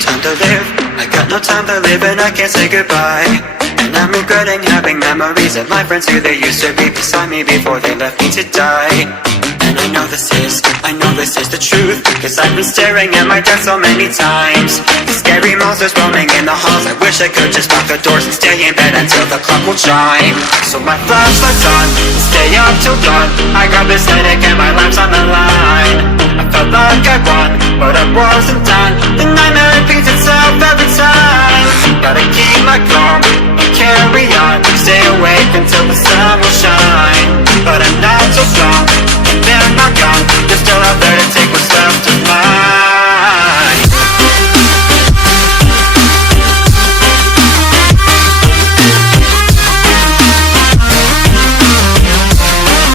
time to live, I got no time to live, and I can't say goodbye. And I'm regretting having memories of my friends who they used to be beside me before they left me to die. And I know this is the truth, cause I've been staring at my death so many times. The scary monsters roaming in the halls, I wish I could just lock the doors and stay in bed until the clock will chime. So my flashlight's on, stay up till dawn, I got this headache and my life's on the line. I felt like I won, but I wasn't done, the nightmare repeats itself every time. Gotta keep my calm, carry on, stay awake until the sun will shine. But I'm